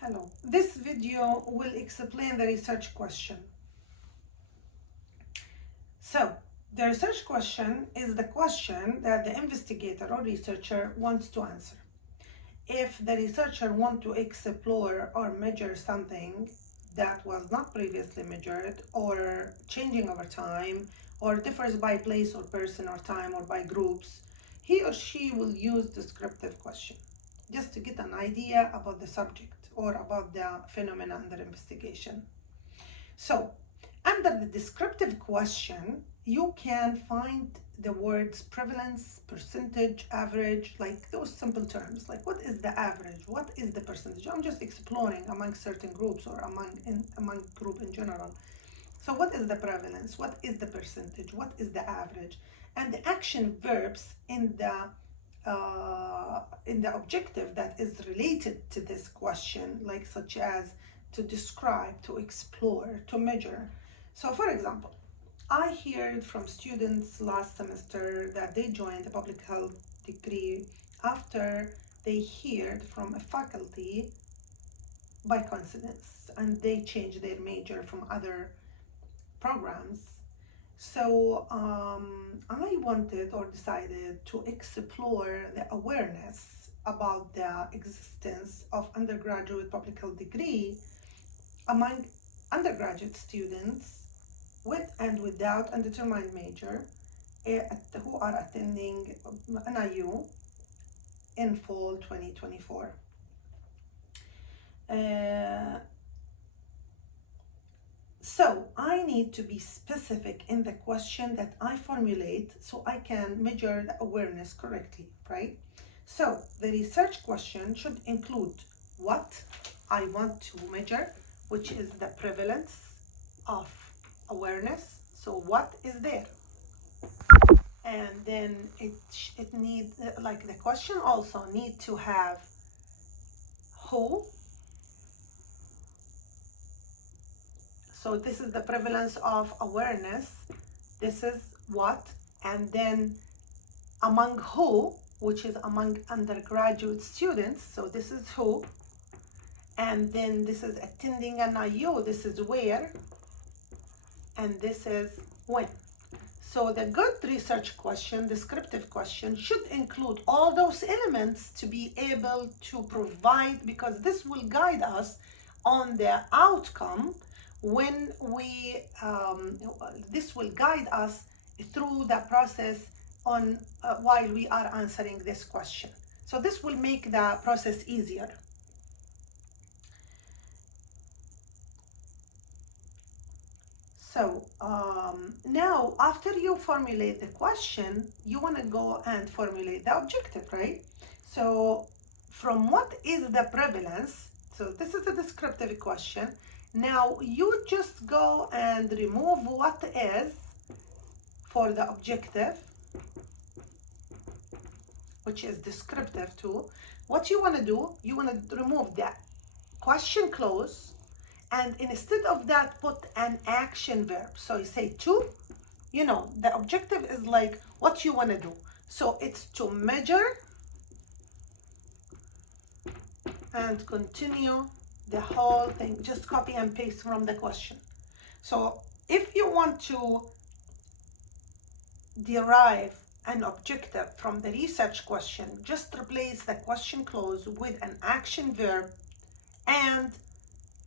Hello. This video will explain the research question. So, the research question is the question that the investigator or researcher wants to answer. If the researcher wants to explore or measure something that was not previously measured or changing over time or differs by place or person or time or by groups, he or she will use descriptive question just to get an idea about the subject or about the phenomena under investigation. So, under the descriptive question, you can find the words prevalence, percentage, average, like those simple terms, like what is the average, what is the percentage. I'm just exploring among certain groups or among group in general. So what is the prevalence, what is the percentage, what is the average, and the action verbs in the objective that is related to this question, like such as to describe, to explore, to measure. So for example, I heard from students last semester that they joined a public health degree after they heard from a faculty by coincidence and they changed their major from other programs. So I wanted or decided to explore the awareness about the existence of undergraduate public health degree among undergraduate students with and without undetermined major who are attending NIU in fall 2024. So I need to be specific in the question that I formulate so I can measure the awareness correctly, right? So the research question should include what I want to measure, which is the prevalence of awareness. So what is there? And then it needs, like the question also need to have who. So this is the prevalence of awareness. This is what, and then among who, which is among undergraduate students. So this is who, and then this is attending NIU. This is where, and this is when. So the good research question, descriptive question, should include all those elements to be able to provide, because this will guide us on the outcome when we, this will guide us through the process on while we are answering this question. So this will make the process easier. So now after you formulate the question, you want to go and formulate the objective, right? So from what is the prevalence? So this is a descriptive question. Now you just go and remove what is for the objective, which is descriptive too. What you want to do, you want to remove that question clause, and instead of that put an action verb. So you say to, you know, the objective is like what you want to do. So it's to measure and continue the whole thing. Just copy and paste from the question. So if you want to derive an objective from the research question, just replace the question clause with an action verb and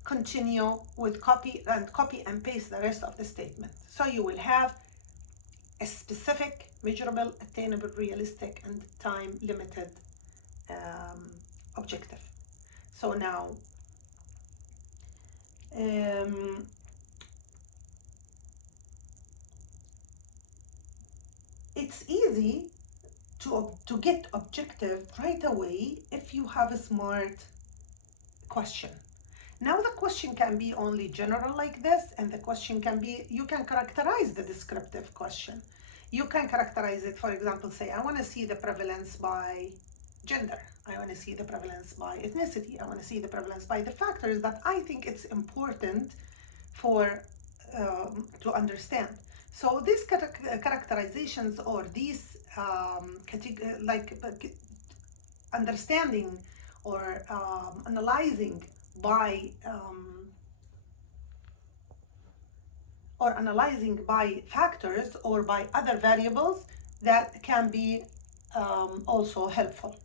continue with copy and paste the rest of the statement. So you will have a specific, measurable, attainable, realistic, and time limited objective. So now it's easy to get objective right away if you have a smart question. Now the question can be only general like this, and the question can be, you can characterize the descriptive question. You can characterize it, for example, say, I want to see the prevalence by gender. I want to see the prevalence by ethnicity. I want to see the prevalence by the factors that I think it's important for to understand. So these characterizations or these understanding or analyzing by or analyzing by factors or by other variables, that can be also helpful.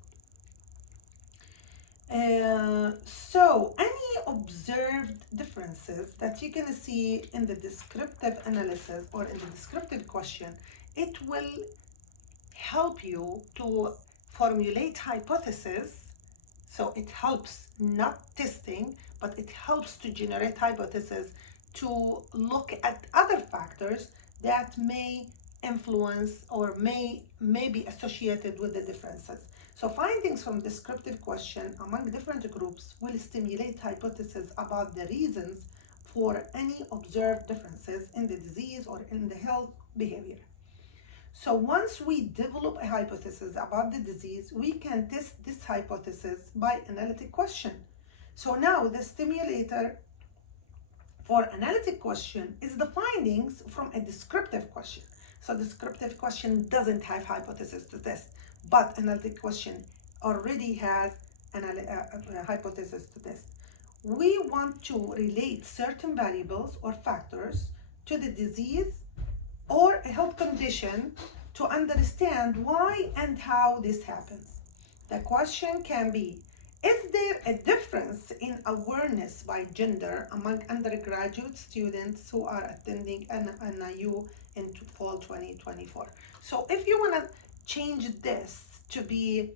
So any observed differences that you can see in the descriptive analysis or in the descriptive question, it will help you to formulate hypotheses. So it helps, not testing, but it helps to generate hypotheses, to look at other factors that may influence or may be associated with the differences. So findings from descriptive question among different groups will stimulate hypotheses about the reasons for any observed differences in the disease or in the health behavior. So once we develop a hypothesis about the disease, we can test this hypothesis by analytic question. So now the stimulator for analytic question is the findings from a descriptive question. So descriptive question doesn't have hypothesis to test, but analytic question already has a hypothesis to test. We want to relate certain variables or factors to the disease or a health condition to understand why and how this happens. The question can be, is there a difference in awareness by gender among undergraduate students who are attending NIU in fall 2024? So if you want to change this to be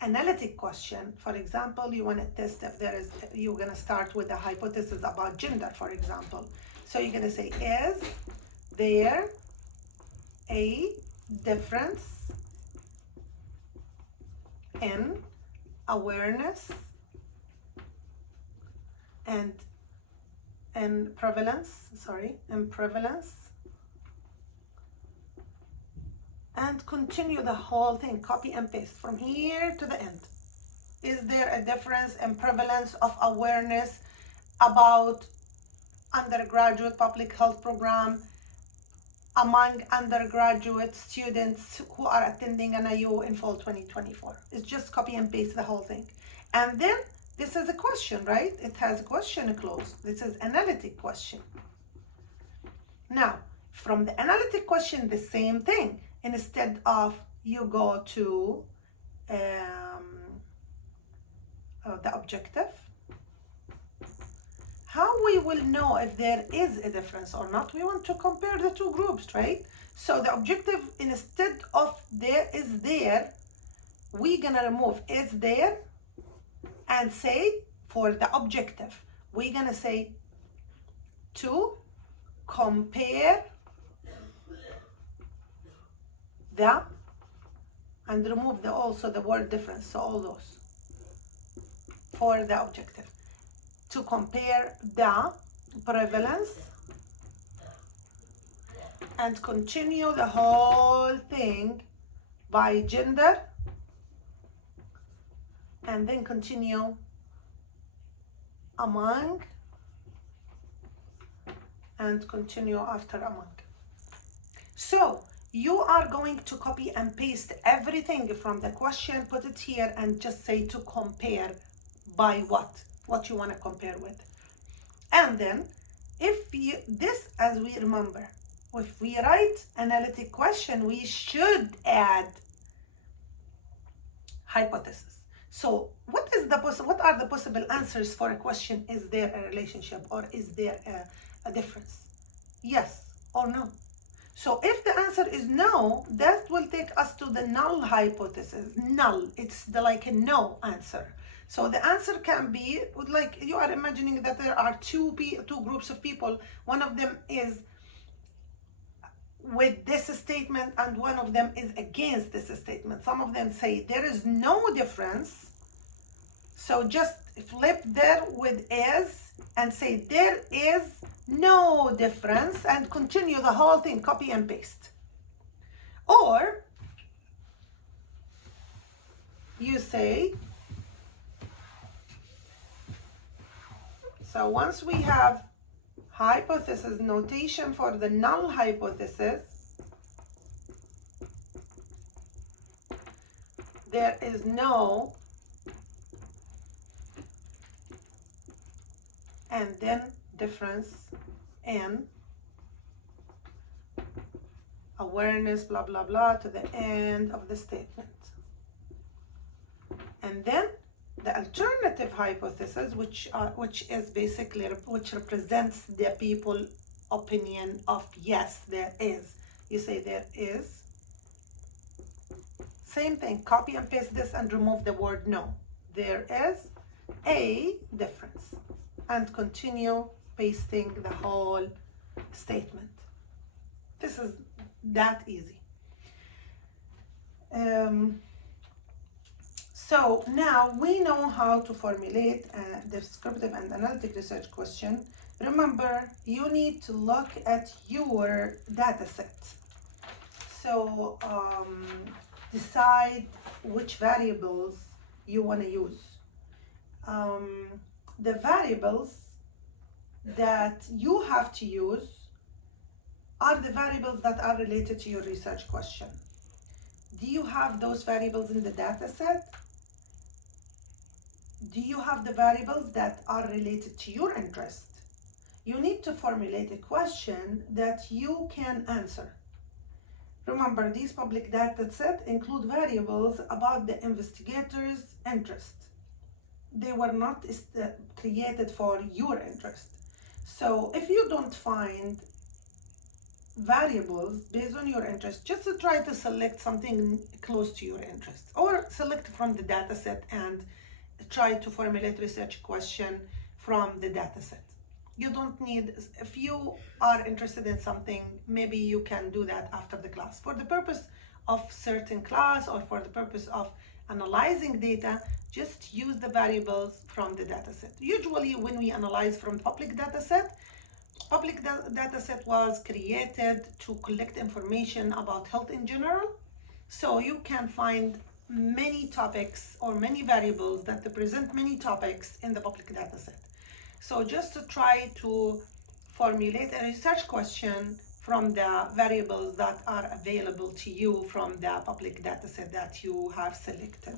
analytic question, for example, you want to test if there is, you're going to start with a hypothesis about gender, for example. So you're going to say, is there a difference in awareness and prevalence, and continue the whole thing, copy and paste from here to the end. Is there a difference in prevalence of awareness about undergraduate public health program among undergraduate students who are attending NIU in fall 2024? It's just copy and paste the whole thing. And then this is a question, right? It has a question clause. This is analytic question. Now, from the analytic question, the same thing. Instead of you go to the objective, how we will know if there is a difference or not? We want to compare the two groups, right? So the objective, instead of there is there, we're gonna remove is there and say for the objective, we're gonna say to compare the, and remove the also the word difference, so all those for the objective, to compare the prevalence and continue the whole thing by gender, and then continue among, and continue after among. So you are going to copy and paste everything from the question, put it here, and just say to compare by what you want to compare with. And then if you, this, as we remember, if we write analytic question, we should add hypothesis. So what are the possible answers for a question? Is there a relationship, or is there a difference? Yes or no. So if the answer is no, that will take us to the null hypothesis. Null, it's like a no answer. So the answer can be like, you are imagining that there are two groups of people. One of them is with this statement and one of them is against this statement. Some of them say there is no difference. So just flip there with is and say there is no difference and continue the whole thing, copy and paste. Or you say, so once we have hypothesis notation for the null hypothesis, there is no and then difference in awareness, blah, blah, blah, to the end of the statement. And then the alternative hypothesis, which is basically, which represents the people opinion of yes, there is. You say there is. Same thing, copy and paste this and remove the word no. There is a difference. And continue pasting the whole statement. This is that easy. So now we know how to formulate a descriptive and analytic research question. Remember, you need to look at your data set. So decide which variables you want to use. The variables that you have to use are the variables that are related to your research question. Do you have those variables in the data set? Do you have the variables that are related to your interest? You need to formulate a question that you can answer. Remember, these public data sets include variables about the investigator's interest. They were not created for your interest. So if you don't find variables based on your interest, just to try to select something close to your interest, or select from the data set and try to formulate research question from the data set. You don't need, if you are interested in something, maybe you can do that after the class. For the purpose of certain class or for the purpose of analyzing data, just use the variables from the data set. Usually when we analyze from public data set was created to collect information about health in general. So you can find many topics or many variables that represent many topics in the public data set. So just to try to formulate a research question from the variables that are available to you from the public data set that you have selected.